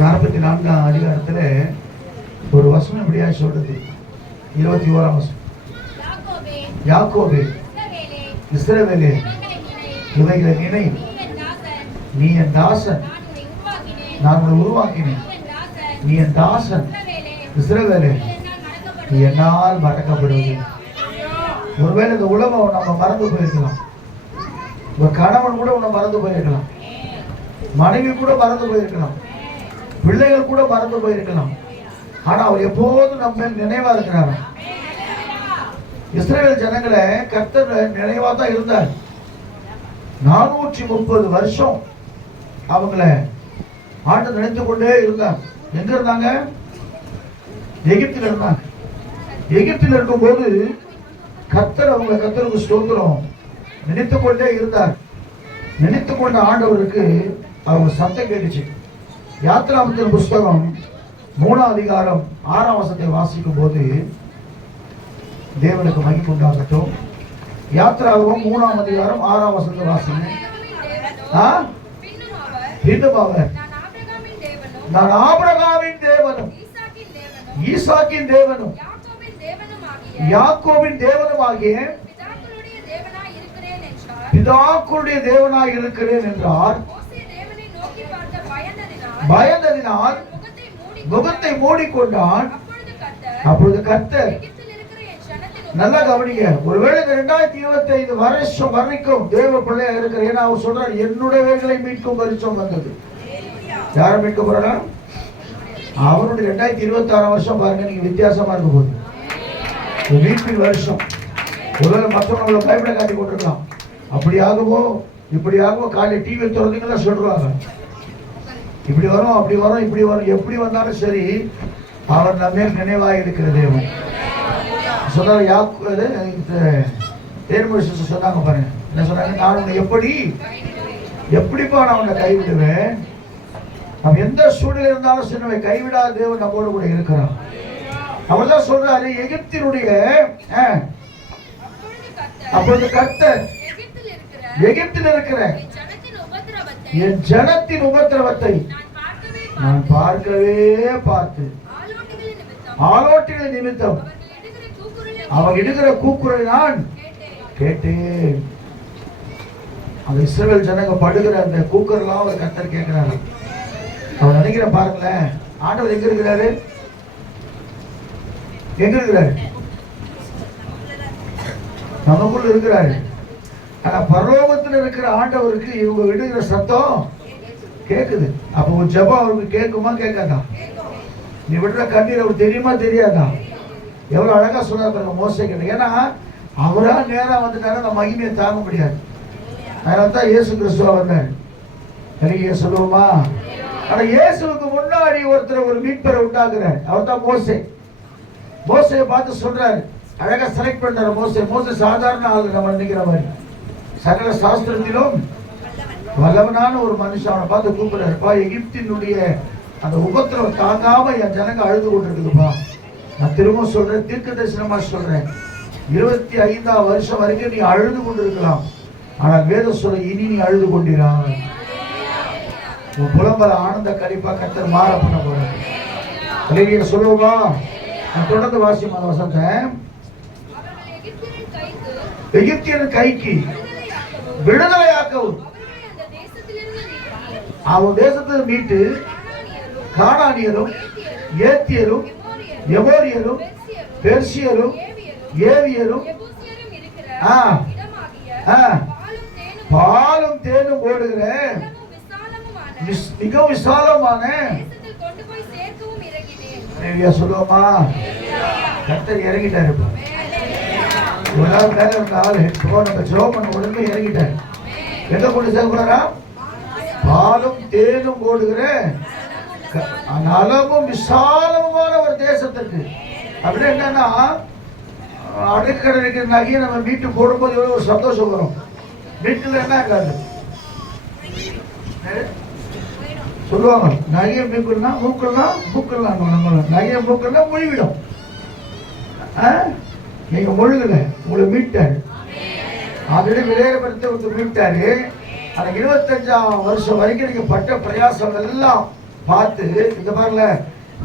44ஆம் அதிகாரத்தில் ஒரு வசனம் இப்படியா சொல்றது. 21ஆம் வசனம், யாக்கோபே இஸ்ரவேலே இவைகளை நினை, நீ என் தாசன், நான் உன்னை உருவாக்கினேன். நீ என் தாசன் இஸ்ரவேலே, நீ என்னால் மறக்கப்படுவது. ஒருவேளை இந்த உலகம் நம்ம மறந்து போயிருக்கலாம், உங்க கணவன் கூட உன்னை மறந்து போயிருக்கலாம், மனைவி கூட மறந்து போயிருக்கலாம், பிள்ளைகள் கூட மறந்து போயிருக்கலாம். ஆனா அவர் எப்போதும் நம்ம நினைவா இருக்கிறார். இஸ்ரவேல் ஜனங்களை கர்த்தர் நினைவா தான் இருந்தார். 430 வருஷம் அவங்கள ஆண்டு நினைத்து கொண்டே இருந்தார். எங்க இருந்தாங்க? எகிப்தில் இருந்தாங்க. எகிப்தில் இருக்கும்போது கர்த்தர் அவங்களை, கர்த்தருக்கு ஸ்தோத்திரம், நினைத்து கொண்டே இருந்தார். நினைத்து கொண்ட ஆண்டவருக்கு அவங்க சத்தம் கேட்டுச்சு. யாத்திராமத்தின் புஸ்தகம் 3ஆம் அதிகாரம் 6ஆம் வசனத்தை வாசிக்கும் போது, தேவனுக்கு மகிமை உண்டாகட்டும். யாத்திராகமம் 3ஆம் அதிகாரம் 6ஆம் வசனத்தை வாசிங்க. பின்னும் அவர், நான் ஆபிரகாமின் தேவனும் ஈசாக்கின் தேவனும் யாக்கோபின் தேவனும் ஆகிய பிதாக்களுடைய தேவனாய் இருக்கிறேன் என்றார். பயந்ததினால் முகத்தை மூடிக்கொண்டான். அப்பொழுது கர்த்தர், நல்லா கவனிங்க, ஒருவேளை இந்த 2025 வருஷம் வரைக்கும் தேவ பிள்ளையா இருக்கிற, ஏன்னா அவர் சொல்றார், என்னுடைய வேர்களை மீட்கும் வருஷம் வந்தது. யாரை மீட்க போறா? அவருடைய 2026 வருஷம் பாருங்க, நீங்க வித்தியாசமா இருக்க போகுது. மீட்பின் வருஷம். ஒருவேளை மற்றவங்களை பயப்பட காட்டி கொண்டிருக்கலாம், அப்படி ஆகுமோ இப்படி ஆகுமோ. காலையில் டிவி திறந்தீங்கன்னா சொல்றாங்க, இப்படி வரும் அப்படி வரும் இப்படி வரும். எப்படி வந்தாலும் சரி, அவர் நம்ம நினைவாக இருக்கிற தேவன். சொன்னாங்க சொன்னாங்க பாருங்க, என்ன சொன்னாங்க? நான் உன்னை எப்படிப்பா நான் உன்னை கைவிடுவேன். நம்ம எந்த சூழ்நிலை இருந்தாலும் சரி, கைவிடாத தேவன் நம்மோடு கூட இருக்கிறான். அவர் தான் சொல்றாரு, எகிப்தினுடைய அப்பொழுது கர்த்தர் எகிப்தில் இருக்கிற என் ஜனத்தின் உபத்திரவத்தை நான் பார்க்கவே பார்த்து, ஆலோட்டிகளின் நிமித்தம் அவங்க இடுகிற கூக்குரலை நான் கேட்டேன். அந்த இஸ்ரவேல் ஜனங்க படுகிற அந்த கூக்குரலாம் அவர் கர்த்தர் கேட்கிறாரு. அவர் நினைக்கிற பாருங்களேன், ஆண்டவர் எங்க இருக்கிறாரு? எங்க இருக்கிறாரு? நமக்குள்ள இருக்கிறாரு. ஆனா பரலோகத்தில் இருக்கிற ஆண்டவருக்கு இவங்க விடுகிற சத்தம் கேக்குது. அப்ப ஒரு ஜெபம் அவருக்கு கேட்குமா கேட்காதா? நீ விடுற கண்ணீர் அவருக்கு தெரியுமா தெரியாதா? எவ்வளவு அழகா சொல்றாரு மோசே கிட்ட. ஏன்னா அவரா நேரா வந்துட்டாரு, அந்த மகிமையை தாங்க முடியாது. அதனால்தான் இயேசு கிறிஸ்துவ வந்தார். எனக்கு சொல்லுவோமா? ஆனா இயேசுக்கு முன்னாடி ஒருத்தர் ஒரு மீட்பரை உண்டாக்குறார். அவர் தான் மோசே. மோசையை பார்த்து சொல்றாரு, அழகா செலக்ட் பண்றாரு. மோசே சாதாரண ஆளு, நம்ம நினைக்கிற மாதிரி சகல சாஸ்திரத்திலும் வல்லவனான ஒரு மனுஷன். அவனை பார்த்து கூப்பிடுறாருப்பா, எகிப்தினுடைய அந்த உபத்திரவம் தாங்காம என் ஜனங்க அழுது கொண்டிருக்குதுப்பா. நான் திரும்ப சொல்றேன், தீர்க்க தரிசனமா சொல்றேன், 25ஆம் வருஷம் வரைக்கும் நீ அழுது கொண்டிருக்கலாம். ஆனால் வேதம் சொல்ல, இனி நீ அழுது கொண்டிரா. உன் புலம்பல ஆனந்த கழிப்பா கர்த்தர் மாற பண்ண போற சொல்லுவா. நான் தொடர்ந்து வாசியம் அந்த வசனத்தை. எகிப்தியரின் கைக்கு விடுதலையாக்கவும் அவன் தேசத்தில் மீட்டு கானானியரும் ஏத்தியரும் எமோரியரும் பெர்சியரும் ஏவியரும் பாலும் தேனும் ஓடுகிற மிக விசாலமான சொல்லுவோமா? கர்த்தர் இறங்கிட்டாரு. மேல இருந்த ஆளு நம்ம ஜெபம் பண்ண உடனே இறங்கிட்டாரு. எங்க கொண்டு சேர்க்க போறாரா? பாலும் தேனும் ஓடுகிற நலமும் விசாலமான ஒரு தேசத்திற்கு. அப்படின்னா என்னன்னா, அடுக்கடை நகையை நம்ம வீட்டு போடும்போது எவ்வளவு ஒரு சந்தோஷம் வரும். வீட்டுல என்ன இருக்காது சொல்லுவாங்க, நகையை மூக்குன்னா நம்ம நகையை மூக்குன்னா மொழிவிடும். நீங்க முழுகல, உங்களை மீட்டாரு. ஆல்ரெடி விளையாடுபடுத்த மீட்டாரு. அந்த 25ஆம் வருஷம் வரைக்கும் நீங்க பட்ட பிரயாசம் எல்லாம் பார்த்து இந்த பாருல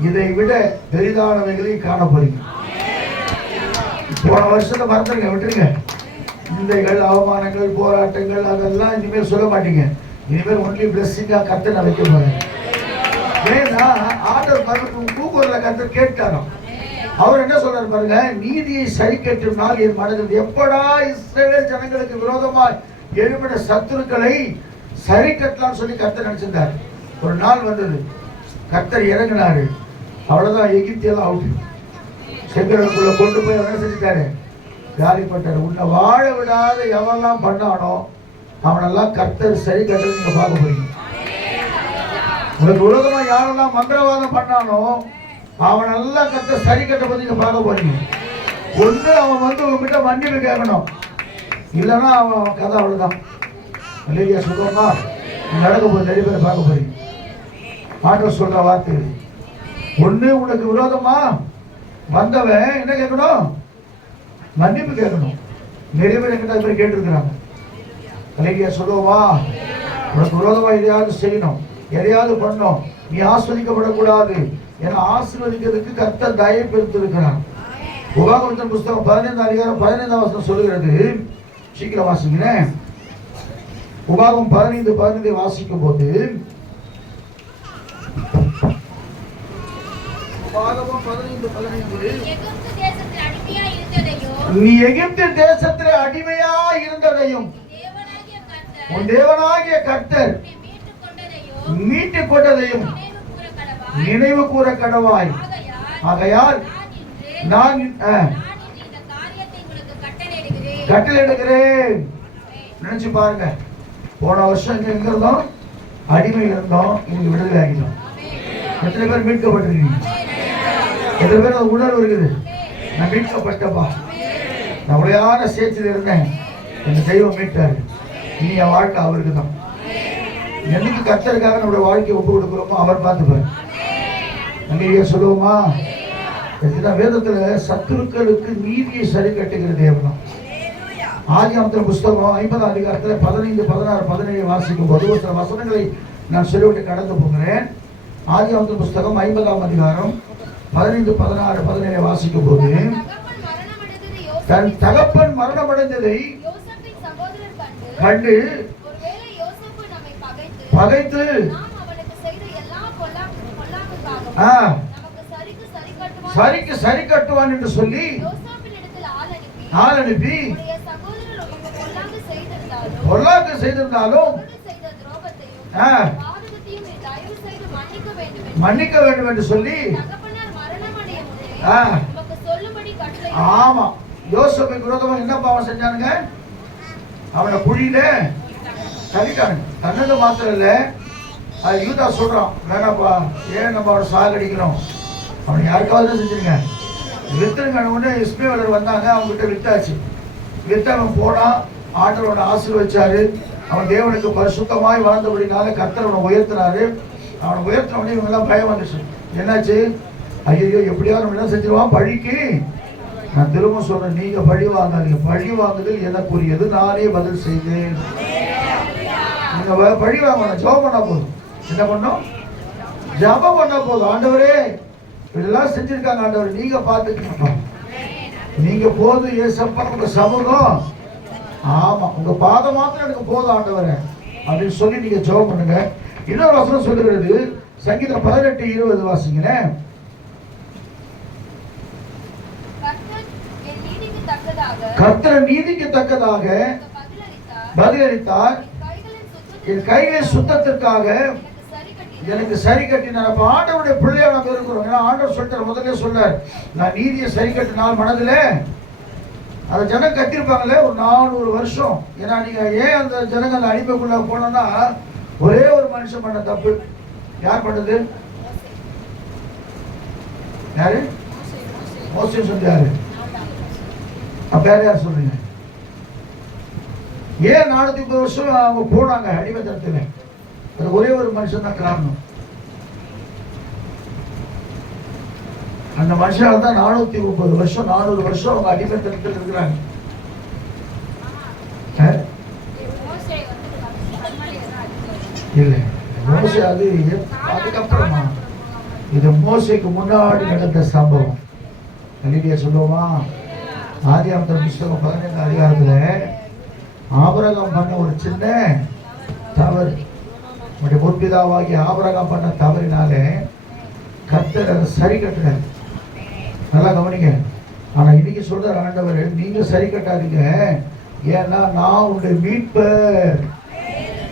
இதை விட பெரிதானவைகளையும் காண போறீங்க. போன வருஷத்தை மறந்துருங்க, விட்டுருங்க. நிந்தைகள், அவமானங்கள், போராட்டங்கள் அதெல்லாம் இனிமேல் சொல்ல மாட்டீங்க. இனிமேல் ஒன்லி பிளஸ்ஸிங்கா கர்த்தர் நான் வைக்க போறேன். ஏன்னா ஆண்டவர் கூக்குரல கர்த்தர் கேட்டாராம். அவர் என்ன சொல்றாரு பாருங்க, நீதியை சரி கட்டும் நாள் என் மனதில் எப்படா இஸ்ரவேல் ஜனங்களுக்கு விரோதமாய் எழுப்பின சத்துருக்களை சரி கட்டலாம்னு சொல்லி கர்த்தர் நினைச்சிருந்தார். ஒரு நாள் வந்தது, கர்த்தர் இறங்கினாரு. அவ்வளவுதான், எகிப்தியெல்லாம் அவுட். செங்கடலுக்குள்ள கொண்டு போய் என்ன செஞ்சுட்டாரு, காலிப்பட்டாரு. உன்னை வாழ விடாத எவெல்லாம் பண்ணானோ அவனெல்லாம் கர்த்தர் சரி கட்டுறது நீங்க பார்க்க போறீங்க. உங்களுக்கு உலகமா யாரெல்லாம் மந்திரவாதம் பண்ணானோ அவனெல்லாம் கர்த்தர் சரி கட்ட பத்தி நீங்க பார்க்க போறீங்க. ஒன்று அவன் வந்து உங்ககிட்ட மன்னிப்பு கேட்கணும், இல்லைன்னா அவன் கதை அவ்வளவுதான். இல்லையா சுகமா நடக்க போது நிறைய பேரை பார்க்க போறீங்க. ஆண்டவர் சொல்ற வார்த்தை, ஒண்ணு உனக்கு விரோதமா வந்தவன் என்ன கேட்கணும், மன்னிப்பு கேட்கணும். நிறைய பேர் என்கிட்ட அது மாதிரி கேட்டிருக்கிறாங்க. இல்லையா சொல்லுவா, உனக்கு விரோதமா எதையாவது செய்யணும், எதையாவது பண்ணணும், நீ ஆஸ்வதிக்கப்படக்கூடாது. ஏன்னா ஆசீர்வதிக்கிறதுக்கு கர்த்தர் தயை பெருத்திருக்கிறான். உபாகமத்தின் புஸ்தகம் 15 அதிகாரம் 15 வசனம் சொல்லுகிறது. சீக்கிரம் வாசிக்கிறேன். உபாகம் 15 வாசிக்கும் போது, நீ எகிப்து தேசத்திலே அடிமையா இருந்ததையும் உன் தேவனாகிய கர்த்தர் மீட்டுக் கொண்டதையும் நினைவு கூற கடவாய். ஆகையால் நான் கட்டளையிடுகிறேன். நினைச்சு பாருங்க, போன வருஷம் எங்க இருந்தோம், அடிமையில் இருந்தோம், இன்னைக்கு விடுதலை ஆகிட்டோம். எத்தனை பேர் மீட்கப்பட்டிருக்கீங்க? எத்தனை பேர் அது உணர்வு இருக்குது, நான் மீட்கப்பட்டப்பா, நான் உடையான சேற்றில் இருந்தேன், எங்க தெய்வம் மீட்டாரு, இனி என் வாழ்க்கை அவருக்கு தான். என்னைக்கு கர்த்தருக்காக நம்முடைய வாழ்க்கையை ஒப்பு கொடுக்கிறோமோ அவர் பார்த்துப்பார். நன்றியே சொல்லுவோமா? வேதத்துல சத்துருக்களுக்கு நீதியை சரி கட்டுகிற தேவனம். ஆதியாகமத்தின் புஸ்தகம் 50 அதிகாரத்தில் 15, 16, 17 வாசிக்கும் போது ஒரு சில வசனங்களை நான் சொல்லிவிட்டு கடந்து போகிறேன். ஆதியாகமத்தின் புஸ்தகம் 50 அதிகாரம் 15, 16, 17 வாசிக்கும் போது, தன் தகப்பன் மரணமடைந்ததை கண்டு பகைத்து சரிக்கு சரி கட்டுவான் என்று சொல்லி ஆள் அனுப்பி பொல்லாக்கு செய்திருந்தாலும் மன்னிக்க வேண்டும் என்று சொல்லி, ஆமா, யோசேப்புக்கு விரோதமா என்ன பாவம் செஞ்சானுங்க, அவனை குழியில தள்ளிட்டானுங்க. தன்னது மாத்திரம் இல்ல, அது யூதா சொல்றான், வேணாப்பா, ஏன் நம்ம அவனை சாகடிக்கணும், அவனை யாருக்காவது செஞ்சிருங்க, வித்துருங்க. உடனே இஸ்மவேலர் வந்தாங்க, அவங்க கிட்ட வித்தாச்சு. வித்து அவன் போனான், ஆண்டவரோட ஆசீர்வதிச்சாரு. அவன் தேவனுக்கு பரிசுத்தமாய் வாழ்ந்தபடினால கர்த்தர் அவனை உயர்த்தினாரு. அவனை உயர்த்தின உடனே இவங்க எல்லாம் பயம் வந்துச்சு. என்னாச்சு, ஐயோ எப்படியாவது நம்ம என்ன செஞ்சிருவான், பழிக்கு. நான் திரும்ப சொல்றேன், நீங்க பழி வாங்காதீங்க, பழி வாங்குதல் எனக்குரியது, நானே பதில் செய்தேன். நீங்க பழி வாங்கணும், ஜெபம் பண்ணா போதும். என்ன பண்ணும், ஜெபம் பண்ணா போதும். ஆண்டவரே இதெல்லாம் செஞ்சிருக்காங்க, ஆண்டவர் நீங்க பார்த்துக்கணும், நீங்க போதும் ஏசப்பா, உங்க சமூகம், ஆமா, உங்க பாதம் மாத்திரம் எனக்கு போதும் ஆண்டவரே அப்படின்னு சொல்லி நீங்க ஜெபம் பண்ணுங்க. இன்னொரு வசனம் சொல்லுகிறது, சங்கீதம் 18:20 வாசிங்களேன். கர்த்தர் நீதிக்கு தக்கதாக பதிலளித்தார், என் கைகளின் சுத்தத்திற்காக எனக்கு சரி கட்டினார். ஆண்டவருடைய பிள்ளையா நம்ம இருக்கிறோம். ஏன்னா ஆண்டவர் சொல்லிட்டார், முதல்ல சொன்னார், நான் நீதியை சரி கட்டினால் மனதில் அந்த ஜனம் கட்டிருப்பாங்களே ஒரு 400 வருஷம். ஏன்னா நீங்க ஏன் அந்த ஜனங்க அந்த அடிமைக்குள்ள போனோம்னா, ஒரே ஒரு மனுஷன் பண்ண தப்பு. யார் பண்ணது? யாரு? மோசே சொன்னாரு. வேற யார் சொல்றீங்க? ஏன் 430 வருஷம் அவங்க போனாங்க அடிமைத்தனத்துல? அது ஒரே ஒரு மனுஷன் தான் காரணம். அந்த மனுஷனால தான் 430 வருஷம் 400 வருஷம் அவங்க அடிமைத்தனத்தில் இருக்கிறாங்க. இல்ல, மோசே மோசே அது அதுக்கப்புறமா இது மோசைக்கு முன்னாடி நடந்த சம்பவம். அல்லேலூயா சொல்லுவோமா? ஆதியாகமத்தின் புத்தகம் 15 அதிகாரத்துல ஆபிரகாம் பண்ண ஒரு சின்ன தவறு, நம்முடைய முற்பிதாவாகிய ஆபிரகாம் பண்ண தவறினாலே கர்த்தர் அதை சரி கட்டுறாரு. நல்லா கவனிங்க. ஆனா இன்னைக்கு சொல்ற ஆண்டவர், நீங்க சரி கட்டாதீங்க, ஏன்னா நான் உன்னுடைய மீட்பர்.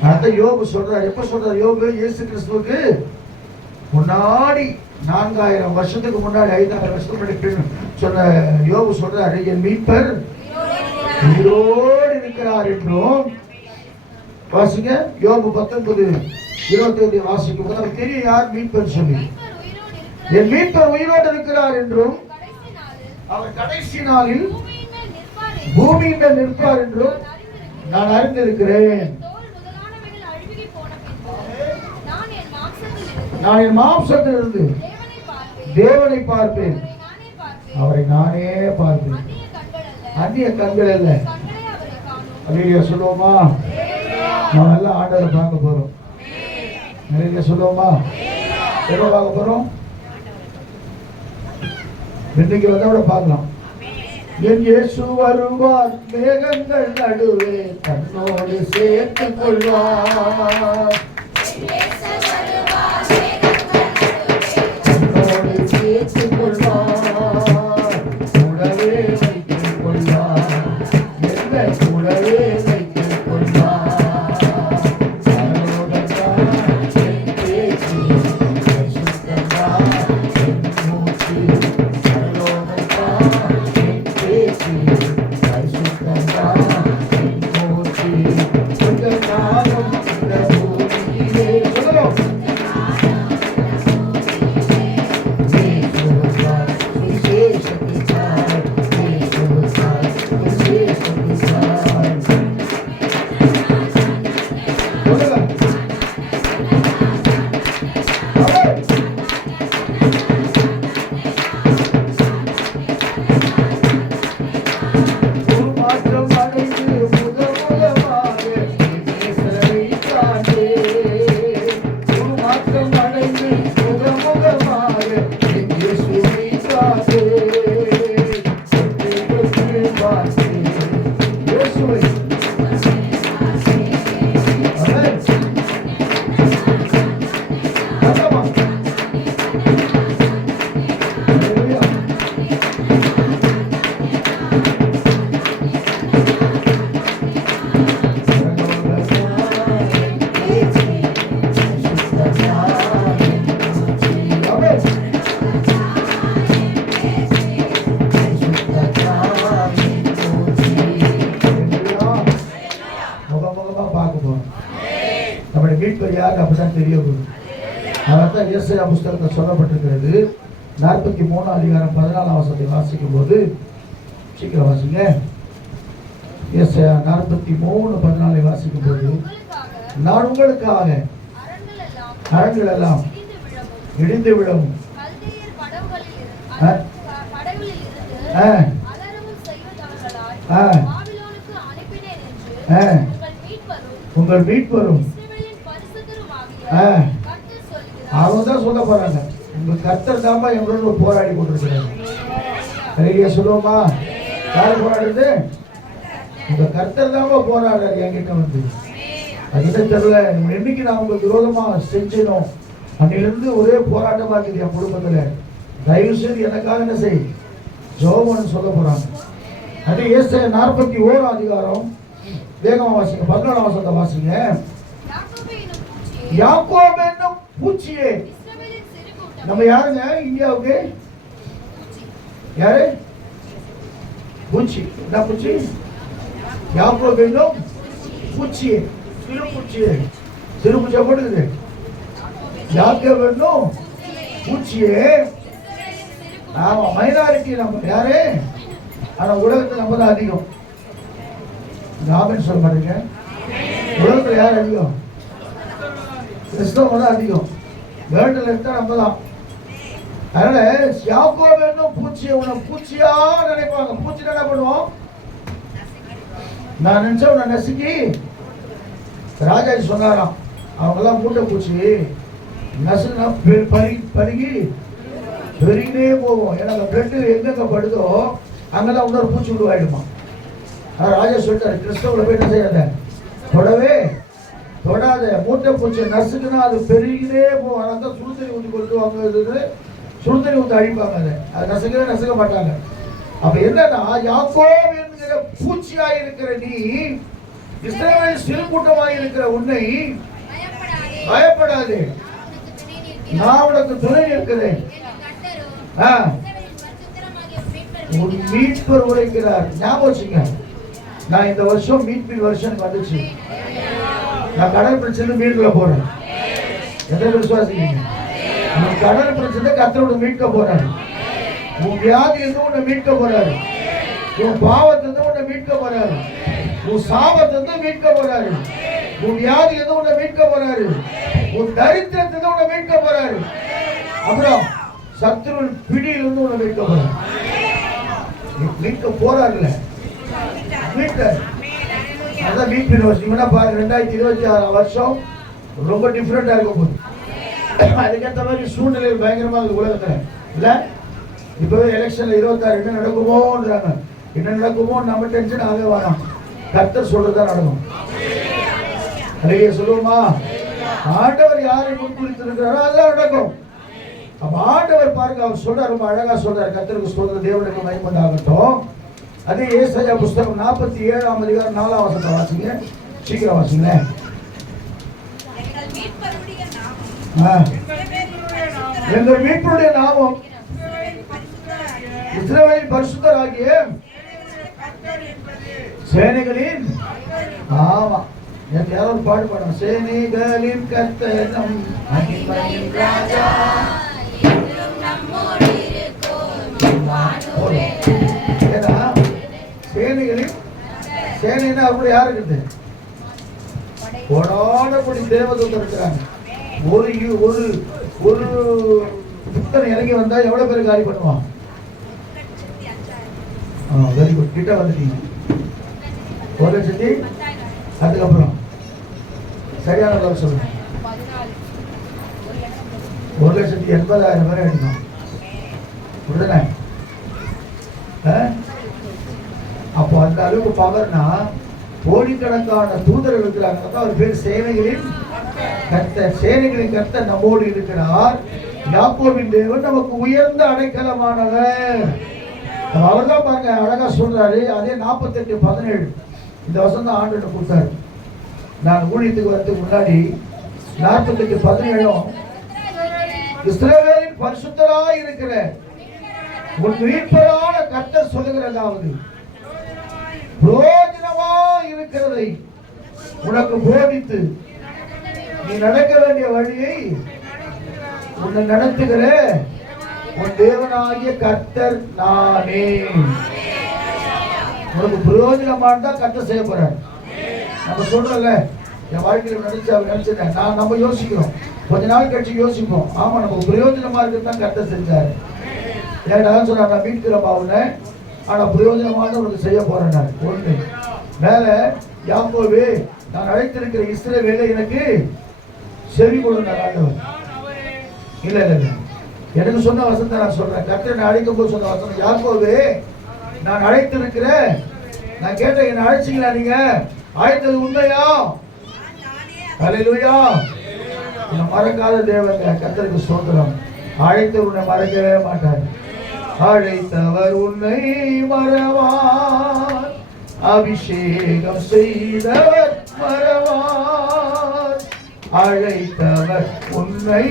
அதான் யோபு சொல்றாரு. எப்ப சொல்றாரு யோபு? இயேசு கிறிஸ்துவுக்கு முன்னாடி 4000 வருஷத்துக்கு முன்னாடி 5000 வருஷத்துக்கு முன்னாடி சொன்ன யோபு சொல்றாரு, என் மீட்பர் உயிரோடு இருக்கிறார் என்றும். வாசிங்க யோபு 19:25 வாசிக்கும் போது நமக்கு தெரியும் யார் மீட்பர் சொல்லி. என் மீட்பர் உயிரோடு இருக்கிறார் என்றும் அவர் கடைசி நாளில் பூமியின் மேல் நிற்பார் என்றும் நான் அறிந்திருக்கிறேன். நான் என் மாம்சத்தில் இருந்து தேவனை பார்ப்பேன், அவரை நானே பார்ப்பேன், அந்நிய கண்கள் அல்ல. அல்லேலூயா சொல்லுவோமா? நம்ம எல்லாம் ஆண்டவரை பார்க்க போறோம். அல்லேலூயா சொல்லுவோமா? எப்ப பார்க்க போறோம்? இன்னைக்கு வந்தோட பார்க்கலாம். என் இயேசு வருவார், மேகங்கள் நடுவே தன்னோடு சேர்த்துக் கொள்வார். தன்னோடு சேர்த்துக் கொள்வார், கூடவே வைத்துக் கொள்வார், என்ன கூடவே வைத்துக் கொள்வார். அப்படிதான் தெரிய வரும். அதான் ஏசாயா புத்தகத்தில் சொல்லப்பட்டிருக்கிறது. 43 அதிகாரம் 14 வசனத்தை வாசிக்கும் போது, சீக்கிரம் வாசிங்க. ஏசாயா 43:14 வாசிக்கும் போது, நான் உங்களுக்காக அரண்கள் எல்லாம் இடிந்து விடும், உங்கள் மீட்பரும் அவங்க தான் சொல்ல போறாங்க. உங்க கர்த்தர் தாமா எங்களோட போராடி கொண்டிருக்கிறாங்க. சரியா சொல்லுவோமா? யாரு போராடுறது? உங்க கர்த்தர் தாமா போராடுறாரு என்கிட்ட வந்து. அதுதான் தெரியல, என்னைக்கு நான் உங்களுக்கு விரோதமா செஞ்சணும் அன்னிலிருந்து ஒரே போராட்டமா இருக்குது என் குடும்பத்துல. தயவு செய்து எனக்காக என்ன செய், ஜெபம்னு சொல்ல போறாங்க. அது ஏசாயா 41 அதிகாரம் வேகமா வாசிங்க. 14 வசனத்தை வாசிங்க. யாக்கோபு என்னும் பூச்சியே. நம்ம யாருங்க இந்தியாவுக்கு? யாரு? பூச்சி. என்ன பூச்சி? யாக்கோபு என்னும் பூச்சியே, சிறு பூச்சியே. சிறு பூச்சியா போடுது. யாக்கோபு என்னும் பூச்சியே. ஆமா, மைனாரிட்டி நம்ம. யாரு? ஆனா உலகத்துல நம்ம தான் அதிகம். ஆமென் சொல்ல மாட்டீங்க. உலகத்துல யார் அதிகம்? கிறிஸ்தவங்க தான் அதிகம். வேர்ல்டுல இருந்தா நம்ம தான். அதனால யாக்கோபு என்னும் பூச்சியை உன்னை பூச்சியா நினைப்பாங்க. பூச்சி என்ன பண்ணுவோம்? நான் நினைச்சா உன்னை நசுக்கி. ராஜாஜி சொன்னாராம், அவங்கெல்லாம் மூட்டை பூச்சி நசுனா பருகி பெருகினே போகும். ஏன்னா அந்த பிளட்டு எங்கெங்க படுதோ அங்கெல்லாம் இன்னொரு பூச்சி உருவாயிடுமா. ராஜா சொல்லிட்டாரு, கிறிஸ்தவங்களை போய் என்ன செய்யாத, தொடாத. மூட்டை பூச்சி நசுக்குன்னா அது பெருகினே போகும். அதனால தான் சுடுதண்ணி ஊற்றி கொட்டுவாங்க, சுடுதண்ணி ஊற்றி அழிப்பாங்க. அது நசுக்க மாட்டாங்க. அப்ப என்னன்னா, யாக்கோபு என்கிற பூச்சியாய் இருக்கிற நீ, இஸ்ரவேல் சிறுகூட்டமாய் இருக்கிற உன்னை பயப்படாதே, நான் உனக்கு துணை இருக்கிறேன். உன் மீட்பர் உரைக்கிறார். ஞாபகம் வச்சுங்க, நான் இந்த வருஷம் மீட்பின் வருஷம் வந்துச்சு. நான் கடல் பிரச்சனை மீட்கல போறேன். எத்தனை விசுவாசிங்க? கடல் பிரச்சனை கர்த்தரோட மீட்க போறாரு. உன் வியாதி இருந்து உன்னை மீட்க போறாரு. உன் பாவத்திலிருந்து உன்னை மீட்க போறாரு. உன் சாபத்திலிருந்து மீட்க போறாரு. உன் வியாதி இருந்து உன்னை மீட்க போறாரு. உன் தரித்திரத்திலிருந்து உன்னை மீட்க போறாரு. அப்புறம் சத்துரு பிடியிலிருந்து உன்னை மீட்க போறாரு. மீட்க போறாருல்ல, மீட்பார். அதான் மீட்பின் வருஷம். பாருங்க, 2026 வருஷம் ரொம்ப டிஃப்ரெண்டா இருக்க போகுது. அதுக்கேற்ற மாதிரி சூழ்நிலை பயங்கரமா இருக்கு உலகத்துல இல்ல. இப்பவே எலெக்ஷன்ல 26 என்ன நடக்குமோன்றாங்க. என்ன நடக்குமோ நம்ம டென்ஷன் ஆகவே வேணாம். கர்த்தர் சொல்றதா நடக்கும். அதையே சொல்லுவோமா? ஆண்டவர் யாரை முன்குறித்திருக்கிறாரோ அதெல்லாம் நடக்கும். அப்ப ஆண்டவர் பாருங்க, அவர் சொல்றாரு, ரொம்ப அழகா சொல்றாரு. கர்த்தருக்கு சொல்ற தேவனுக்கு மகிமையாகட்டும். அதே ஏசாயா புஸ்தகம் 47ஆம் அதிகாரம் 4ஆம் வசனத்தை வாசிங்க. சீக்கிரம் வாசிங்களேன். எங்கள் மீட்பருடைய நாமம் இஸ்ரவேலின் பரிசுத்தராகிய சேனைகளின், ஆமா, எனக்கு யாரோ ஒரு பாடு பாடுங்க. சேனைகளின் கர்த்தர் நம் மகிமையின் ராஜா, சேனைகளின் சேனைன்னா அப்படி யாரு இருக்குது? கோடானபடி தேவதூதர் இருக்கிறாங்க. ஒரு ஒரு ஒரு புத்தன் இறங்கி வந்தா எவ்வளவு பேர் காலி பண்ணுவான்? வெரி குட், கிட்ட வந்துட்டீங்க. 1,00,000. அதுக்கப்புறம் சரியான அளவு சொல்லுங்க. 1,80,000 பேரை அடிக்கும். புரியுதுல? அப்போ அந்த அளவுக்கு பவர்னா கோடிக்கணக்கான தூதர்கள் இருக்கிறாங்க. அவர் பேர் சேனைகளின் கர்த்தர். சேனைகளின் கர்த்தர் நம்மோடு இருக்கிறார். யாக்கோபின் தேவன் நமக்கு உயர்ந்த அடைக்கலமானவர். அவர் தான் பாருங்க அழகா சொல்றாரு. அதே 48:17 இந்த வருஷம் தான் ஆண்டு கொடுத்தாரு. நான் ஊழியத்துக்கு வரதுக்கு முன்னாடி 48:17 இஸ்ரவேலின் பரிசுத்தராய் இருக்கிற உன் மீட்பரான கர்த்தர் சொல்லுகிறதாவது, பிரயோஜனமா இருக்கிறதை உனக்கு போதித்து நீ நடக்க வேண்டிய வழியை உன்னை நடத்துகிற உன் தேவனாகிய கர்த்தர் நானே. உனக்கு பிரயோஜனமானதா கர்த்தர் செய்ய போறார். நம்ம சொல்றோம்ல, என் வாழ்க்கையில நினைச்சேன் நான், நம்ம யோசிக்கிறோம், கொஞ்ச நாள் கழிச்சு யோசிப்போம். ஆமா, நமக்கு பிரயோஜனமா இருக்குதான் கர்த்தர் செஞ்சாரு. ஏன்னா சொன்னா, நான் மீட்கிறப்பா உன்னை, ஆனா பிரயோஜனமான உனக்கு செய்ய போறேன். ஒண்ணு மேல யாக்கோபு, நான் அழைத்திருக்கிற இஸ்ரவேலை எனக்கு செவி கொடுங்க ஆண்டவர். இல்ல இல்ல, எனக்கு சொன்ன வசனத்தை நான் சொல்றேன். கர்த்தர் அழைக்கும் போது சொன்ன வசனம், யாக்கோபு நான் அழைத்திருக்கிற, நான் கேட்டேன் என்ன அழைச்சிங்களா? நீங்க அழைத்தது உண்மையா? ஹல்லேலூயா. மறக்காத தேவங்க, கர்த்தருக்கு ஸ்தோத்திரம். அழைத்தவர் உன்னை மறக்கவே மாட்டார். அழைத்தவர் உன்னை மறவார், அபிஷேகம் செய்தவர் மறவார். அழைத்தவர் உன்னை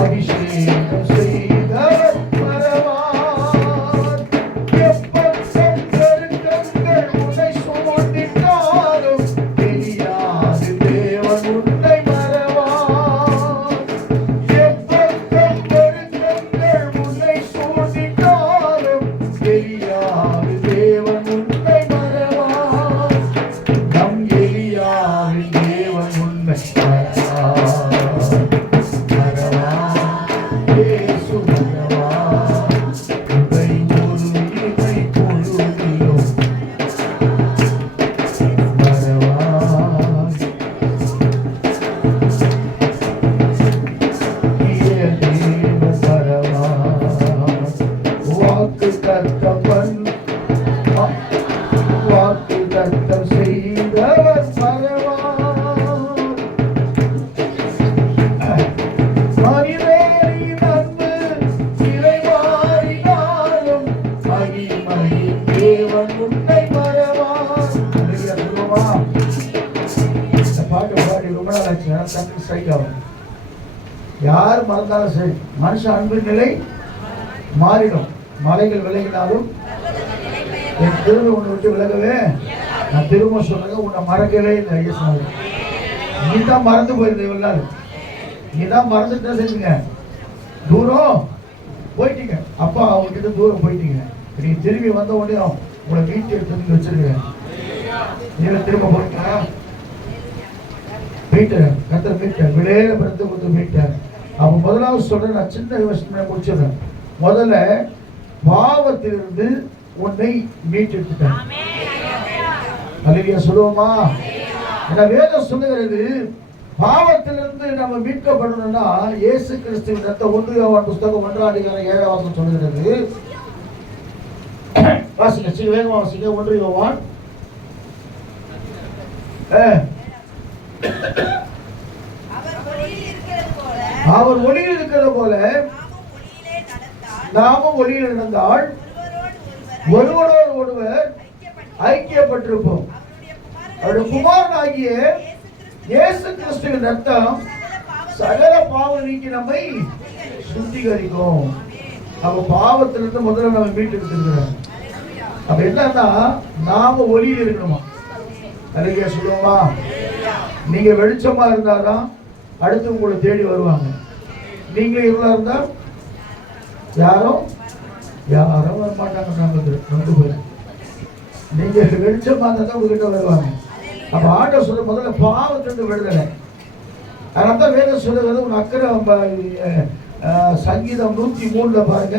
அபிஷேகம் செய்தவர் மறவார். எப்பக்கம் பெருக்கங்கள் உன்னை சூழ்ந்திட்டாலும் தெரியாது தேவன் உன்னை மறவார். எப்பக்கம் பெருக்கங்கள் உன்னை சூழ்ந்திட்டாலும் தெரியாது தேவன் உன்னை மறவார். நம் எலியாவின் தேவன் உன்னை மறவார். யார் மறந்தாலும் சரி, மனுஷ அன்பின் நிலை மாறிடும். மலைகள் விலகினாலும் என் திரும்ப உன்னை விட்டு விலகவே. நான் திரும்ப சொல்லுங்க, உன்னை மறக்கவே இல்லை. ஐயசாமி, நீ தான் மறந்து போயிருந்த இவ்வளவு நாள். நீ தான் மறந்துட்டு செஞ்சுங்க, தூரம் போயிட்டீங்க. அப்பா அவங்ககிட்ட தூரம் போயிட்டீங்க. நீ திரும்பி வந்த உடனே உங்களை வீட்டு எடுத்து வச்சிருக்கேன். நீங்க திரும்ப போயிட்டா மீட்டார், கத்தர் மீட்டார், விளையாட பிறந்து கொடுத்து மீட்டார். அப்ப முதலாவது சொல்றேன், நான் சின்ன யோசனை முடிச்சிடுறேன். முதல்ல பாவத்திலிருந்து உன்னை மீட்டெடுத்துட்டேன். அல்லேலூயா சொல்லுவோமா? ஏன்னா வேதம் சொல்லுகிறது, பாவத்திலிருந்து நம்ம மீட்கப்படணும்னா இயேசு கிறிஸ்துவின் ரத்தம். 1 யோவான் புத்தகம் 1:7 சொல்லுகிறது. வாசிங்க, சீக்கிரம் வேகமா வாசிங்க. 1 யோவான் அவர் ஒளியில் இருக்கிறது போல நாமும் ஒளியில் நடந்தால் ஒருவரோடு ஒருவர் ஐக்கியப்பட்டிருப்போம். அவருடைய குமாரனாகிய இயேசு கிறிஸ்துவின் ரத்தம் சகல பாவம் நீக்கி நம்மை சுத்திகரிக்கும். அப்ப பாவத்திலிருந்து முதல்ல நம்ம மீட்டு இருக்கிறோம். அப்ப என்னன்னா, நாம ஒளியில் இருக்கணுமா? அல்லேலூயா சொல்லுவோமா? நீங்க வெளிச்சமா இருந்தாதான் அடுத்து உங்களை தேடி வருவாங்க. நீங்க இருளா இருந்தா யாரும் வர மாட்டாங்க. நீங்க வெளிச்சமா இருந்தா தான் உங்ககிட்ட வருவாங்க. அப்ப ஆண்டவர் சொல்ற முதல்ல பாவத்திலிருந்து விடுதலை. அதனால வேதம் சொல்லுகிறது, உன் அக்கிரமம் சங்கீதம் 103 பாருங்க,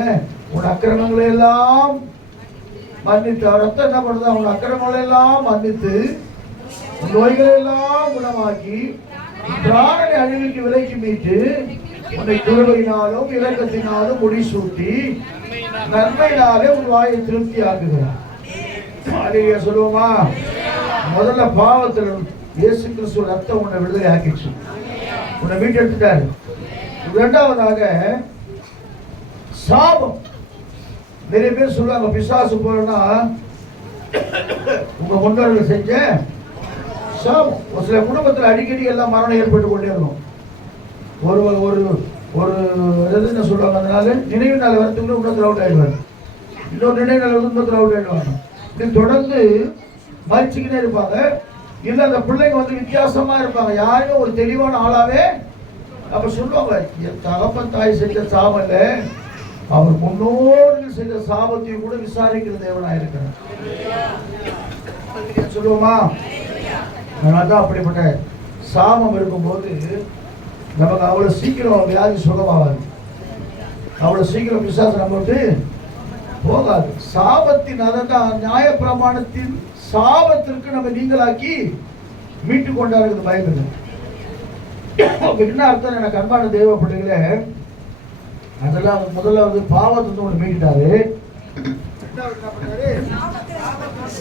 உன் அக்கிரமங்களை எல்லாம் மன்னித்து. அவர் ரத்தம் என்ன பண்ணுது? உன் அக்கிரமங்களை எல்லாம் மன்னித்து நோய்களை எல்லாம் குணமாக்கி பிராணனை அழிவுக்கு விலைக்கு மீட்டு உன்னை கிருபையினாலும் இரக்கத்தினாலும் முடிசூட்டி நன்மையினாலே உன் வாயை திருப்தி ஆக்குகிறார். அல்லேலூயா சொல்லுவோமா? முதல்ல பாவத்தில் இயேசு கிறிஸ்து ரத்தம் உன்னை விடுதலை ஆக்கிடுச்சு, உன்னை மீட்டெடுத்துட்டாரு. இரண்டாவதாக சாபம். நிறைய பேர் சொல்லுவாங்க, பிசாசு போனா உங்க முன்னோர்கள் செஞ்ச சாபம். ஒரு சில குடும்பத்தில் அடிக்கடி எல்லாம் மரணம் ஏற்பட்டு கொண்டே இருக்கும். ஒரு ஒரு ஒரு என்ன சொல்லுவாங்க, அதனால நினைவு நாள் வரத்துக்குள்ள இன்னொரு அவுட் ஆயிடுவார், இன்னொரு நினைவு நாள் வந்து இன்னொரு அவுட் ஆயிடுவாங்க. இப்படி தொடர்ந்து மறிச்சுக்கிட்டே இருப்பாங்க. இல்லை அந்த பிள்ளைங்க வந்து வித்தியாசமா இருப்பாங்க, யாருமே ஒரு தெளிவான ஆளாவே. அப்ப சொல்லுவாங்க, என் தகப்பன் தாய் செஞ்ச சாபம் இல்லை, அவர் முன்னோர்கள் செய்த சாபத்தையும் கூட விசாரிக்கிற தேவனா இருக்கிறார். சொல்லுவோமா? அதனால்தான் அப்படிப்பட்ட சாபம் இருக்கும்போது நமக்கு அவ்வளவு சீக்கிரம் வியாதி சுகமாகாது, அவ்வளவு சீக்கிரம் பிசாசு நம்ம விட்டு போகாது. சாபத்தின் அதான் நியாயப்பிரமாணத்தின் சாபத்திற்கு நம்ம நீங்களாக்கி மீட்டு கொண்டாடுறது பயன்படுது. என்ன அர்த்தம்? எனக்கு அன்பான தெய்வ பிள்ளைகளே, அதெல்லாம் முதல்ல வந்து பாவத்தை ஒன்று மீட்டாரு,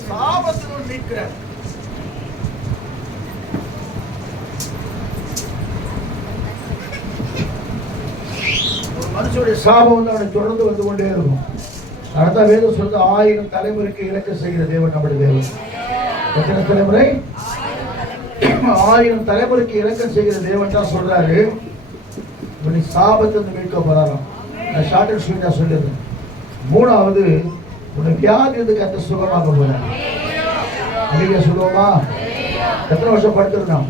சாபத்தை மீட்கிறார். ஒரு மனுஷனுடைய சாபம் வந்து அவனை தொடர்ந்து வந்து கொண்டே இருக்கும். அதான் வேதம் சொல்றது, 1000 தலைமுறைக்கு இலக்கம் செய்கிற தேவன் நம்முடைய தேவன். எத்தனை தலைமுறை? 1000 தலைமுறைக்கு இலக்கம் செய்கிற தேவன் தான் சொல்றாரு. இப்படி சாபத்தை மீட்க போறாராம். நான் ஷார்ட் அண்ட் ஸ்வீட்டா சொல்லிடுறேன். மூணாவது, உன்னை வியாதி இருந்து கத்த சுகமாக போறாரு. நீங்க சொல்லுவோமா? எத்தனை வருஷம் படுத்துருந்தோம்?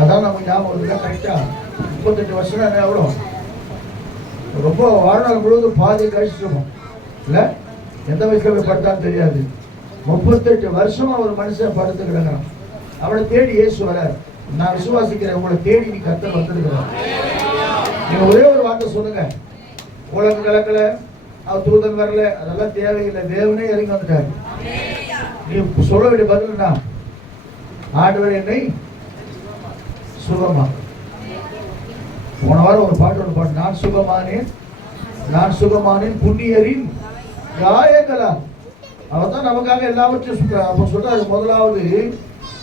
அதான் நமக்கு ஞாபகம் வருதுல, கரெக்டா 38 வருஷம் என்ன எவ்வளோ? ரொம்ப வாழ்நாள் முழுவதும் பாதி கழிச்சிருக்கோம் இல்லை? எந்த வயசுல போய் படுத்தான்னு தெரியாது. 38 வருஷமா ஒரு மனுஷன் படுத்து கிடக்கிறான். அவளை தேடி இயேசு வரார். நான் விசுவாசிக்கிறேன், உங்களை தேடி நீ கர்த்தர் வந்திருக்கிறார். நீங்க ஒரே ஒரு வார்த்தை சொல்லுங்க, உலகம் கலக்கல, அவர் தூதன் வரல, அதெல்லாம் தேவையில்லை, தேவனே இறங்கி வந்துட்டாரு. நீ சொல்ல வேண்டிய பதில்னா, ஆண்டவர் என்னை சுகமா. போன வாரம் ஒரு பாட்டு ஒன்று பாட்டு, நான் சுகமானேன் புண்ணியரின் காயங்களால். அவர் தான் நமக்காக எல்லாவற்றையும் சொல்றார். அப்ப சொல்றாரு, முதலாவது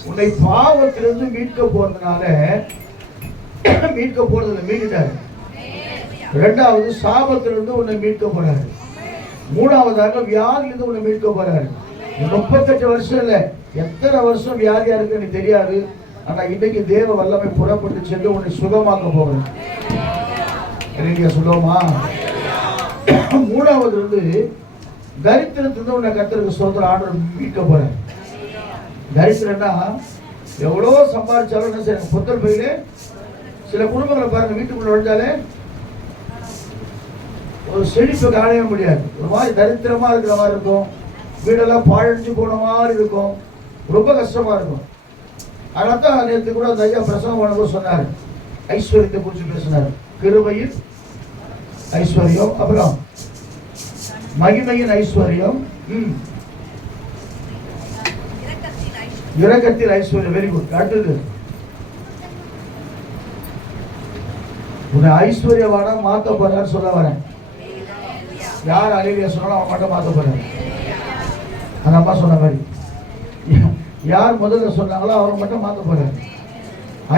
உன்னை பாவத்திலிருந்து மீட்க போறதுனால மீட்க போறதுல மீட்டாரு. இரண்டாவது, சாபத்திலிருந்து உன்னை மீட்க போறாரு. மூணாவதாக வியாதியிலிருந்து உன்னை மீட்க போறாரு. 38 வருஷம் இல்ல, எத்தனை வருஷம் வியாதியா இருக்கு எனக்கு தெரியாது. ஆனா இன்னைக்கு தேவ வல்லமை புறப்பட்டு சென்று உன்னை சுகமாக்க போகிறேன். சொல்லுவோமா? மூணாவது வந்து தரித்திரத்திலிருந்து உன்னை கர்த்தருக்கு ஸ்தோத்திரம் ஆண்டவர் மீட்க போறேன். தரித்திரம்னா எவ்வளோ சம்பாதிச்சாலும் என்ன செய்ய புத்தல் பையிலே சில குடும்பங்களை பாருங்க, வீட்டுக்குள்ள நுழைஞ்சாலே ஒரு செழிப்பு காணவே முடியாது. ஒரு மாதிரி தரித்திரமா இருக்கிற மாதிரி இருக்கும். வீடெல்லாம் பாழஞ்சு போன மாதிரி இருக்கும். ரொம்ப கஷ்டமா இருக்கும். அதனால தான் நேற்று கூட அந்த ஐயா பிரசவம் பண்ணும்போது சொன்னார், ஐஸ்வர்யத்தை குறித்து பேசினார். கிருபையின் ஐஸ்வர்யம், அப்புறம் மகிமையின் ஐஸ்வர்யம், இரக்கத்தின் ஐஸ்வர்யம். Very good. அடுத்தது உன்னை ஐஸ்வர்யவான மாத்த போறான்னு சொல்ல வரேன். யார் அலையில சொன்னாலும் அவன் மட்டும் மாத்த போறாரு. அந்த அம்மா சொன்ன மாதிரி யார் முதல்ல சொன்னாங்களோ அவங்க மட்டும் மாத்த போறாரு.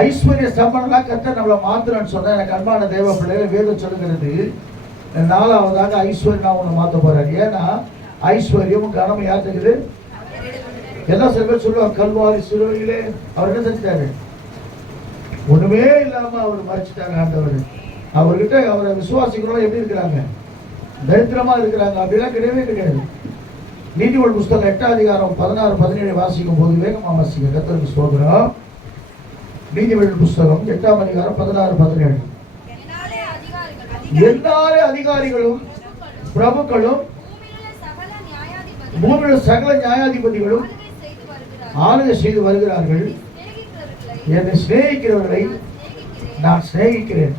ஐஸ்வர்ய சம்பளம்லாம் கர்த்தர் நம்மளை மாத்துறேன்னு சொன்னா எனக்கு அன்பான தேவ பிள்ளைகளை வேதம் சொல்லுகிறது. 4வதாக ஐஸ்வர்யம் நான் உன்னை மாத்த போறாரு. ஏன்னா ஐஸ்வர்யமும் கனமும் யார் தெரியுது? எல்லாம் சில பேர் சொல்லுவாங்க, கல்வாரி சிலுவையிலே அவர் என்ன செஞ்சிட்டாரு? ஒண்ணுமே இல்லாம அவர் மறைச்சிட்டாங்க ஆண்டவர். அவர்கிட்ட அவரை விசுவாசிக்கிறவங்க எப்படி இருக்கிறாங்க? தரித்திரமா இருக்கிறாங்க. அப்படிலாம் கிடையவே கிடையாது. நீதிமொழி புஸ்தகம் 8ஆம் அதிகாரம் 16, 17 வாசிக்கும் போது வேகமா வாசிக்க. கர்த்தருக்கு ஸ்தோத்திரம். நீதிமொழி புஸ்தகம் 8ஆம் அதிகாரம் 16, 17. எல்லாரே அதிகாரிகளும் பிரபுக்களும் பூமியில சகல நியாயாதிபதிகளும் ஆளுகை செய்து வருகிறார்கள். என்னை சிநேகிக்கிறவர்களை நான் சிநேகிக்கிறேன்.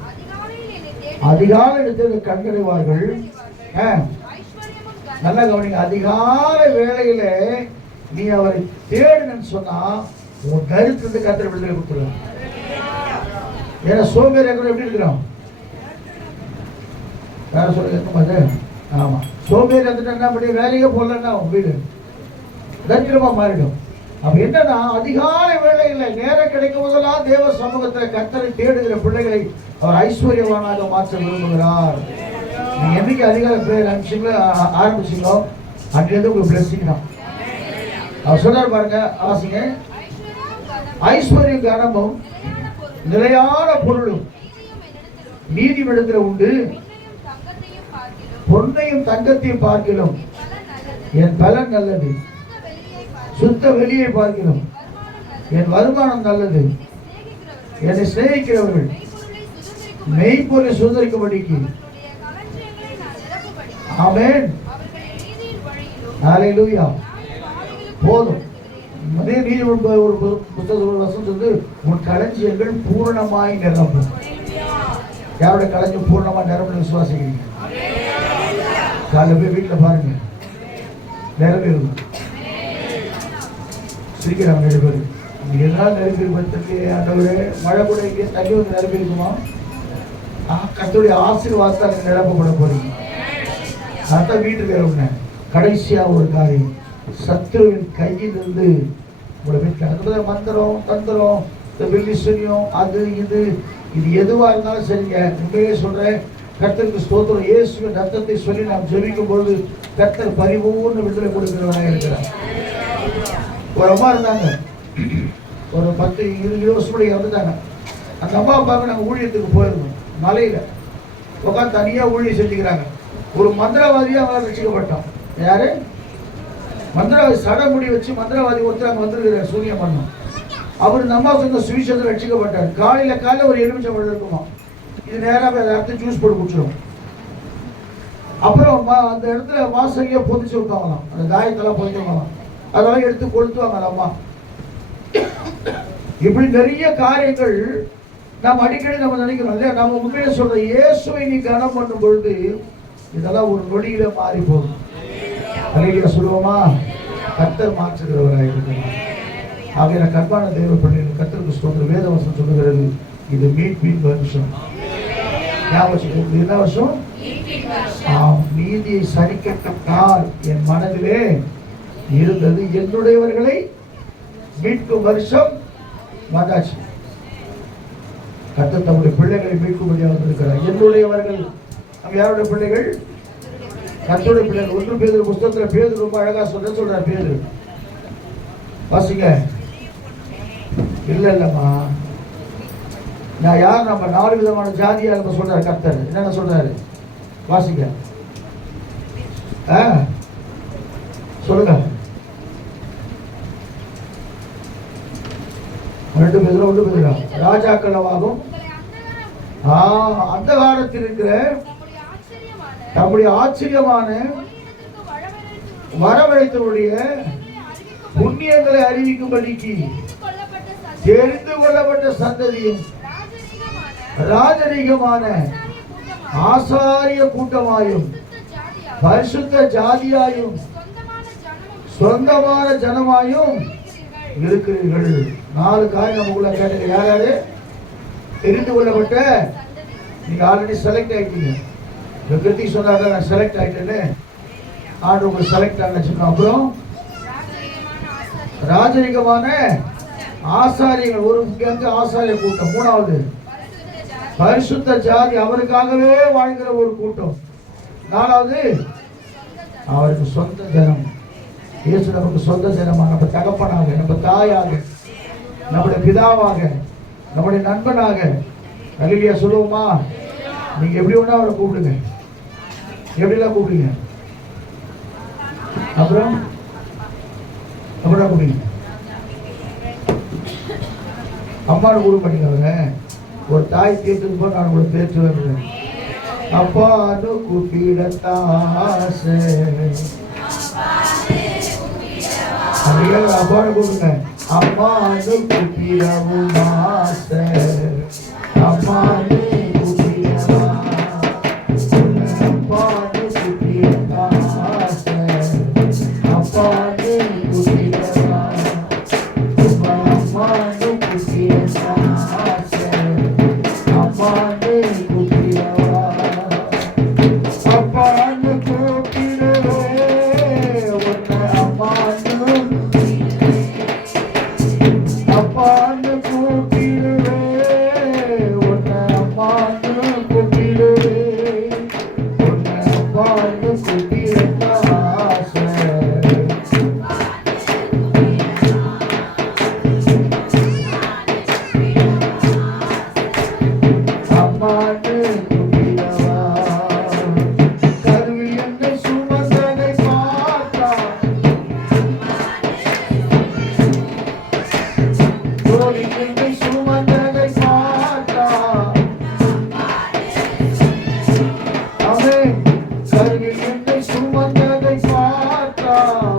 அதிகாலை கண்டடைவார்கள். நல்ல கவனிங்க. அதிகாலை வேளையில நீ அவரை தேடுன்னு சொன்னா உன் கருத்து கர்த்தர் விடுதலை கொடுத்துருவாங்க. ஏன்னா சோம்பேறியாக எப்படி இருக்கிறோம்? வேற சொல்லுங்க. ஆமா, சோம்பேறி என்ன பண்ணி வேலையே போடலன்னா உன் வீடு தரித்திரமா மாறிடும். அப்ப என்னன்னா அதிகாலை வேளையில நேரம் கிடைக்கும் போதெல்லாம் தேவ சமூகத்துல கர்த்தரை தேடுகிற பிள்ளைகளை அவர் ஐஸ்வர்யவானாக மாற்ற விரும்புகிறார். நீங்க என்னைக்கு அதிகாலை பிரேயர் ஆரம்பிச்சீங்களோ அன்றைய உங்களுக்கு பிளஸிங் தான். அவர் சொல்றாரு பாருங்க, ஆசைங்க. ஐஸ்வர்யம் கனமும் நிலையான பொருளும் நீதிமன்றத்தில் உண்டு. பொன்னையும் தங்கத்தையும் பார்க்கிலும் என் பலன் நல்லது. சுத்த வெளியை பார்க்கிறோம் என் வருமானம் நல்லது. என்னை சிநேகிக்கிறவர்கள் மெய்ப்பொருளை சுதந்திரிக்கும்படிக்கு. ஆமென். ஹல்லேலூயா. போதும். அதே நீதிமன்ற ஒரு புத்தகத்தில் வசனம் சொல்லுது, உன் களஞ்சியங்கள் பூர்ணமாய் நிரம்பும். யாருடைய களஞ்சியம் பூர்ணமா நிரம்பும் விசுவாசிக்கிறீங்க? காலையில் போய் வீட்டில் பாருங்க, நிரம்பி இருக்கும். சிரிக்கிறாங்க நிறைய பேர். எதனால் நிரம்பி இருப்பதற்கு ஆண்டவரே மழை கூட இங்கே தண்ணி வந்து நிரம்பி இருக்குமா? கர்த்தருடைய ஆசீர்வாதத்தால் நிரப்பப்பட போறீங்க. அதான் வீட்டுக்கு வேற கடைசியா ஒரு காரியம், சத்துருவின் கையிலிருந்து உங்களை வீட்டில் மந்திரம் தந்திரம் வெள்ளிசனியம் அது இது எதுவா இருந்தாலும் சரிங்க. உண்மையே சொல்றேன், கர்த்தருக்கு ஸ்தோத்திரம். இயேசுவின் ரத்தத்தை சொல்லி நாம் ஜெபிக்கும் பொழுது கர்த்தர் பரிபூர்ண விடுதலை கொடுக்கிறவனாக இருக்கிறார். ஒரு அம்மா இருந்தாங்க, ஒரு 10-20 வருஷம் முன்னாடி இறந்துட்டாங்க. அந்த அம்மா அப்பாவுக்கு நாங்கள் ஊழியத்துக்கு போயிருந்தோம். மலையில உட்காந்து தனியா ஊழியம் செஞ்சுக்கிறாங்க. ஒரு மந்திரவாதியா அவங்க ரசிக்கப்பட்டோம். யாரு? மந்திரவாதி. சடமுடி வச்சு மந்திரவாதி ஒருத்தர் அங்கே வந்துருக்கிறார், சூனியம் பண்ணோம். அவர் இந்த அம்மா சொந்த சுவிசேஷத்தில் ரசிக்கப்பட்டார். காலையில ஒரு எலுமிச்சம்பழம் இருக்குமா, இது நேராக இடத்துல ஜூஸ் போட்டு குடிச்சிடும். அப்புறம் அந்த இடத்துல வாசகையை பொதிச்சு விட்டாங்களாம், அந்த காயத்தெல்லாம் பொதிச்சுவாங்களாம். அதெல்லாம் எடுத்து கொளுத்துவாங்க அந்த அம்மா. இப்படி நிறைய காரியங்கள் நாம் அடிக்கடி நம்ம நினைக்கிறோம் இல்லையா? நம்ம உண்மையில சொல்ற இயேசுவை நீ கனம் பண்ணும் பொழுது இதெல்லாம் ஒரு நொடியில மாறி போகும். அல்லேலூயா சொல்லுவோமா? கர்த்தர் மாற்றுகிறவராக இருக்கிறார். ஆகிய கர்ப்பான தேவ பிள்ளைகள் கர்த்தருக்கு ஸ்தோத்திரம். வேதவசனம் சொல்லுகிறது, இது மீட்பின் வருஷம். ஞாபகம் என்ன வருஷம்? நீதியை சரிக்கட்டால் என் மனதிலே இருந்தது. என்னுடையவர்களை மீட்கும் வருஷம் வந்தாச்சு. கர்த்தர் தம்முடைய பிள்ளைகளை மீட்கும்படியாக வந்திருக்கிறார். என்னுடையவர்கள் நம்ம யாருடைய பிள்ளைகள்? கர்த்தருடைய பிள்ளைகள். 1 பேதுரு புத்தகத்தில் பேதுரு ரொம்ப அழகா சொல்றார். பேதுரு வாசிங்க. இல்லம்மா, நான் யார்? நம்ம 4 விதமான ஜாதியா நம்ம சொல்றாரு கர்த்தர். என்னென்ன சொல்றாரு வாசிக்க? சொல்லுங்க. 2 பேரும் 1 பேரும் ராஜாக்களவாகும் அந்த காலத்தில் இருக்கிற நம்முடைய ஆச்சரியமான வரவழைத்தவருடைய புண்ணியங்களை அறிவிக்கும்படிக்கு தெரிந்து கொள்ளப்பட்ட சந்ததியும் ராஜரீகமான ஆசாரிய கூட்டமாயும் பரிசுத்த ஜாதியாயும் சொந்தமான ஜனமாயும் இருக்கிறீர்கள். 4 காரியம் நமக்குள்ள கேட்டீங்க. யார் யாரு? தெரிந்து கொள்ளப்பட்ட. நீங்க ஆல்ரெடி செலக்ட் ஆயிட்டீங்க. கிருத்தி சொன்னாங்க நான் செலக்ட் ஆயிட்டேன்னு. ஆண்டு உங்களுக்கு செலக்ட் ஆகிச்சுன்னா அப்புறம் ராஜரீகமான ஆசாரியர்கள், ஒரு ஆசாரிய கூட்டம். 3வது பரிசுத்த ஜாதி, அவருக்காகவே வாழ்கிற ஒரு கூட்டம். 4வது அவருக்கு சொந்த ஜனம். இயேசு நமக்கு சொந்த ஜனமாக, நம்ம தகப்பனாக, நம்ம தாயாக, நம்முடைய பிதாவாக, நம்முடைய நண்பனாக. அல்லேலூயா சொல்லுவோமா? நீங்க எப்படி வேணா அவரை கூப்பிடுங்க, எப்படிலாம் கூப்பிடுங்க. அப்புறம் அப்படின்னா கூப்பிடுங்க. அம்மானு கூப்பிட மாட்டீங்க. அவங்க ஒரு தாய் தீர்த்துக்கு போய் நான் உங்களை பேச்சு வருவேன். அப்பான்னு கூப்பிடத்தாசை, அப்பான்னு கூப்பிடுங்க. அம்மானு கூப்பிடவும் ஆசை, அம்மானு கூப்பிடவா, அப்பானு கூப்பிடத்தாசை, அப்பானு கூப்பிடவா, அம்மானு கூப்பிடத்தாசை, அம்மானு கூப்பிடவா, அப்பானு கூப்பிடவே உன்னை அம்மானு, அப்பானு கூப்பிடுவே உன்னை அம்மானு கூப்பிடுவே, உன்னை அப்பானு கூப்பிட ஆசை, அம்மானு கூப்பிடவா. கருவில் என்னை சுமந்ததை பார்த்தா, தோளில் என்னை சுமந்ததை பார்த்தா, ஆமென். கருவில் என்னை சுமந்ததை பார்த்தா,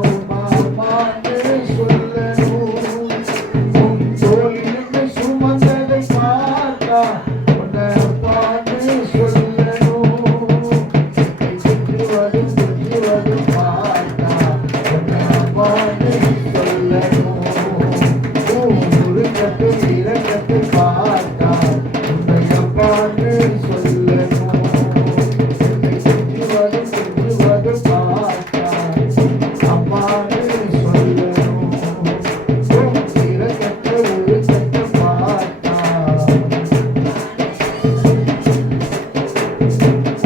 உம்மா அம்மான்னு சொல்லணும். உன் தோளில் என்னை சுமந்ததை பார்த்தா, உன்னை அப்பான்னு சொல்லணும். சுற்றுவதும் சுற்றுவதும் பார்த்தா, உன்னை அப்பான்னு சொல்லணும். உருக்கட்டும் இறக்கட்டும் பார்த்தா, உன்னை அப்பான்னு சொல்லணும். சுற்றுவதும் சுற்றுவதும் பார்த்தா, அம்மான்னு சொல்லணும். இறக்கட்டும் உருக்கட்டும் பார்த்தா,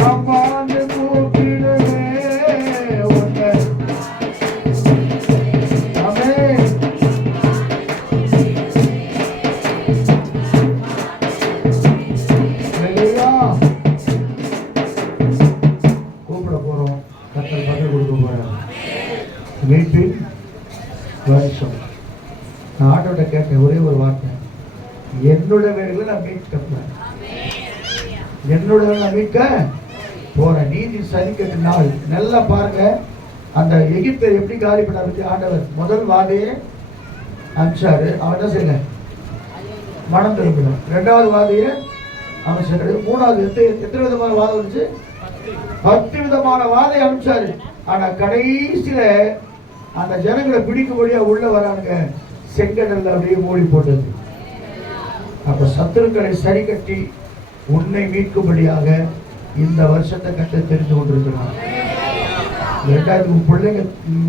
அம்மான்னு கூப்பிடுவே உன்னை. ஆமென். அல்லேலூயா. கூப்பிட போறோம், கர்த்தர் பதில் கொடுக்க போறார். மீட்பின் வருஷம். நான் ஆண்டவர்கிட்ட கேட்டேன் ஒரே ஒரு வார்த்தை, என்னோட வேலைகளை நான் மீட்க, என்னோட நான் மீட்க போறேன். நீதி சரிக்கட்டு நாள். நல்லா பாருங்க, அந்த எகிப்தை எப்படி காலி பண்ண பத்தி ஆண்டவர் முதல் வாதையே அனுப்பிச்சாரு. அவன் என்ன செய்யல? மனம் திரும்பினான். 2வது வாதையை அவன் செய்யறது. 3வது எத்தனை விதமான வாதம் வந்துச்சு? 10 விதமான வாதை அனுப்பிச்சாரு. ஆனா கடைசியில அந்த ஜனங்களை பிடிக்கும்படியா உள்ள வரானுங்க. செங்கடல்ல அப்படியே மூடி போட்டது. அப்ப சத்துருக்களை சரி கட்டி உன்னை மீட்கும்படியாக இந்த வருஷத்தை கட்ட தெரிந்து கொண்டிருக்கிறான். 2வது பிள்ளைங்க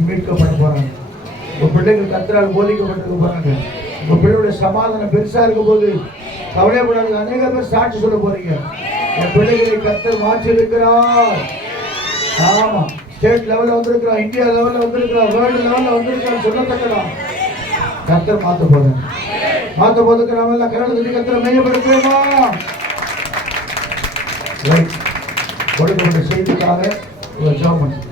மீட்கப்பட போறாங்க. உங்க பிள்ளைங்க கர்த்தரால் போதிக்கப்பட்டிருக்க போறாங்க. உங்க பிள்ளைகளுடைய சமாதானம் பெருசா இருக்கும் போது கவலைப்படாது. அநேக பேர் சாட்சி சொல்ல போறீங்க, என் பிள்ளைகளை கர்த்தர் மாற்றி இருக்கிறார். ஆமா, ஸ்டேட் லெவல்ல வந்திருக்கிறான், இந்தியா லெவல்ல வந்திருக்கிறான், வேர்ல்டு லெவல்ல வந்திருக்கிறான் சொல்லத்தக்கலாம். கர்த்தர் மாத்த போறாங்க. மாத்த போதுக்கு நாம எல்லாம் கரடு கத்திர மையப்படுத்துவோமா? கொடுக்கப்பட்ட செய்திக்காக ஜெபம் பண்ணுங்க.